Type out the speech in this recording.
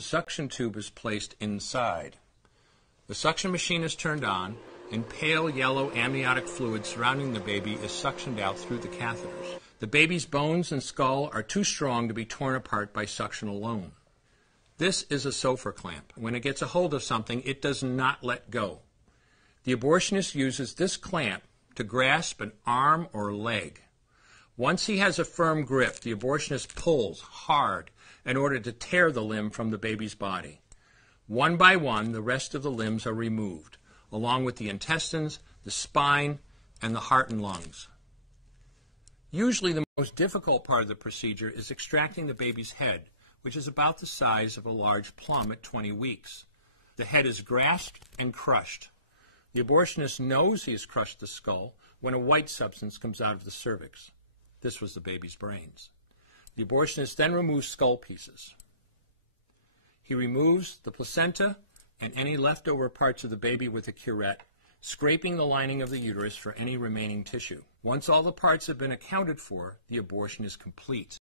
The suction tube is placed inside. The suction machine is turned on, and pale yellow amniotic fluid surrounding the baby is suctioned out through the catheters. The baby's bones and skull are too strong to be torn apart by suction alone. This is a Sofer clamp. When it gets a hold of something, it does not let go. The abortionist uses this clamp to grasp an arm or leg. Once he has a firm grip, the abortionist pulls hard in order to tear the limb from the baby's body. One by one, the rest of the limbs are removed, along with the intestines, the spine, and the heart and lungs. Usually the most difficult part of the procedure is extracting the baby's head, which is about the size of a large plum at 20 weeks. The head is grasped and crushed. The abortionist knows he has crushed the skull when a white substance comes out of the cervix. This was the baby's brains. The abortionist then removes skull pieces. He removes the placenta and any leftover parts of the baby with a curette, scraping the lining of the uterus for any remaining tissue. Once all the parts have been accounted for, the abortion is complete.